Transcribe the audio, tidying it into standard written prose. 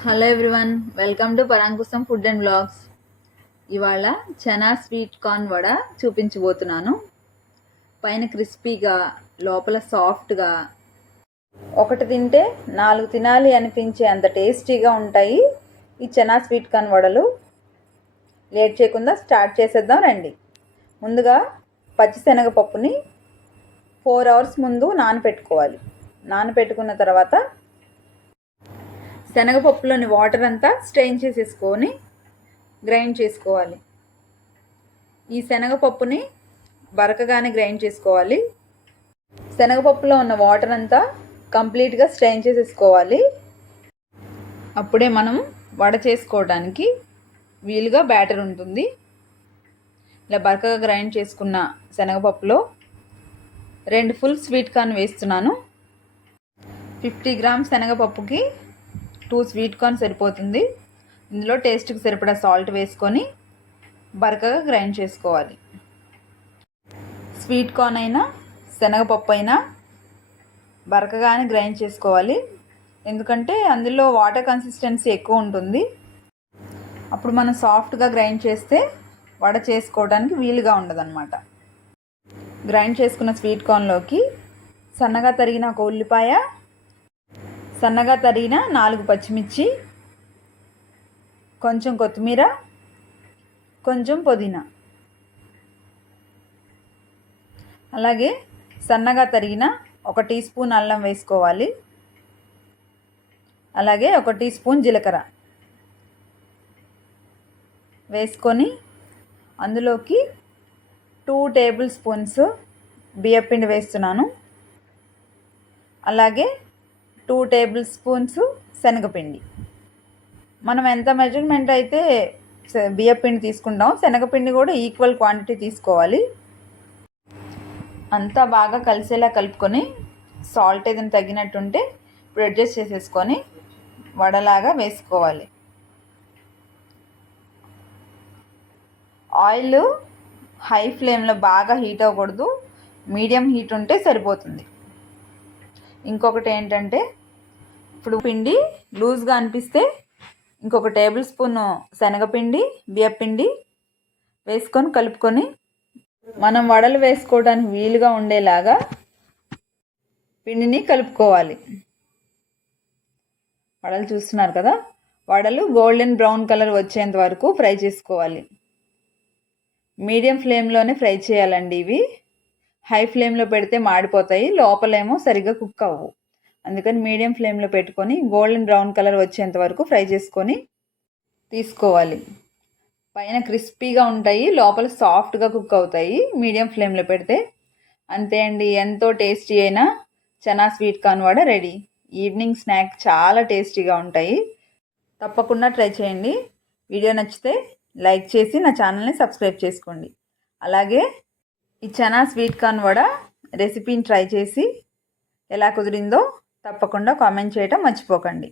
Hello everyone, welcome to Parankusham food and blogs. ఇవాళ chana sweet corn vada చూపించబోతున్నాను. పైన క్రిస్పీగా, లోపల సాఫ్ట్గా, ఒకటి తింటే 4 తినాలి అనిపించే అంత టేస్టీగా ఉంటాయి ఈ చనా స్వీట్ కార్న్ వడలు. లేట్ చేయకుండా స్టార్ట్ చేసేద్దాం రండి. ముందుగా పచ్చిశనగపప్పుని 4 అవర్స్ ముందు నానపెట్టుకోవాలి. నానపెట్టుకున్న తర్వాత శనగపప్పులోని వాటర్ అంతా స్ట్రెయిన్ చేసేసుకొని గ్రైండ్ చేసుకోవాలి. ఈ శనగపప్పుని బరకగానే గ్రైండ్ చేసుకోవాలి. శనగపప్పులో ఉన్న వాటర్ అంతా కంప్లీట్గా స్ట్రెయిన్ చేసేసుకోవాలి. అప్పుడే మనం వడ చేసుకోవడానికి వీలుగా బ్యాటర్ ఉంటుంది. ఇలా బరకగా గ్రైండ్ చేసుకున్న శనగపప్పులో 2 ఫుల్ స్వీట్ కార్న్ వేస్తున్నాను. 50 గ్రామ్స్ శనగపప్పుకి 2 స్వీట్ కార్న్ సరిపోతుంది. ఇందులో టేస్ట్కి సరిపడా సాల్ట్ వేసుకొని బరకగా గ్రైండ్ చేసుకోవాలి. స్వీట్ కార్న్ అయినా శనగపప్పు అయినా బరకగానే గ్రైండ్ చేసుకోవాలి. ఎందుకంటే అందులో వాటర్ కన్సిస్టెన్సీ ఎక్కువ ఉంటుంది. అప్పుడు మనం సాఫ్ట్గా గ్రైండ్ చేస్తే వడ చేసుకోవడానికి వీలుగా ఉండదన్నమాట. గ్రైండ్ చేసుకున్న స్వీట్ కార్న్లోకి సన్నగా తరిగిన ఒక ఉల్లిపాయ, సన్నగా తరిగిన 4 పచ్చిమిర్చి, కొంచెం కొత్తిమీర, కొంచెం పుదీనా, అలాగే సన్నగా తరిగిన 1 టీ స్పూన్ అల్లం వేసుకోవాలి. అలాగే 1 టీ స్పూన్ జీలకర్ర వేసుకొని అందులోకి 2 టేబుల్ స్పూన్స్ బియ్యపిండి వేస్తున్నాను. అలాగే 2 టేబుల్ స్పూన్స్ శనగపిండి. మనం ఎంత మెజర్మెంట్ అయితే బియ్యపిండి తీసుకుంటాం, శనగపిండి కూడా ఈక్వల్ క్వాంటిటీ తీసుకోవాలి. అంతా బాగా కలిసేలా కలుపుకొని సాల్ట్ ఏదైనా తగ్గినట్టుంటే ఇప్పుడు అడ్జస్ట్ చేసేసుకొని వడలాగా వేసుకోవాలి. ఆయిల్ హై ఫ్లేమ్లో బాగా హీట్ అవ్వకూడదు, మీడియం హీట్ ఉంటే సరిపోతుంది. ఇంకొకటి ఏంటంటే, ఇప్పుడు పిండి లూజ్గా అనిపిస్తే ఇంకొక టేబుల్ స్పూన్ శనగపిండి, బియ్యపిండి వేసుకొని కలుపుకొని మనం వడలు వేసుకోవడానికి వీలుగా ఉండేలాగా పిండిని కలుపుకోవాలి. వడలు చూస్తున్నారు కదా, వడలు గోల్డెన్ బ్రౌన్ కలర్ వచ్చేంత వరకు ఫ్రై చేసుకోవాలి. మీడియం ఫ్లేమ్లోనే ఫ్రై చేయాలండి. ఇవి హై ఫ్లేమ్లో పెడితే మాడిపోతాయి, లోపలేమో సరిగ్గా కుక్ అవ్వవు. అందుకని మీడియం ఫ్లేమ్లో పెట్టుకొని గోల్డెన్ బ్రౌన్ కలర్ వచ్చేంత వరకు ఫ్రై చేసుకొని తీసుకోవాలి. పైన క్రిస్పీగా ఉంటాయి, లోపల సాఫ్ట్గా కుక్ అవుతాయి మీడియం ఫ్లేమ్లో పెడితే. అంతే అండి, ఎంతో టేస్టీ అయిన chana sweet corn vada ready. Evening snack చాలా టేస్టీగా ఉంటాయి. తప్పకుండా ట్రై చేయండి. వీడియో నచ్చితే లైక్ చేసి నా ఛానల్ని సబ్స్క్రైబ్ చేసుకోండి. అలాగే ఈ చనా స్వీట్ కార్న్ వడ రెసిపీని ట్రై చేసి ఎలా కుదిరిందో తప్పకుండా కామెంట్ చేయటం మర్చిపోకండి.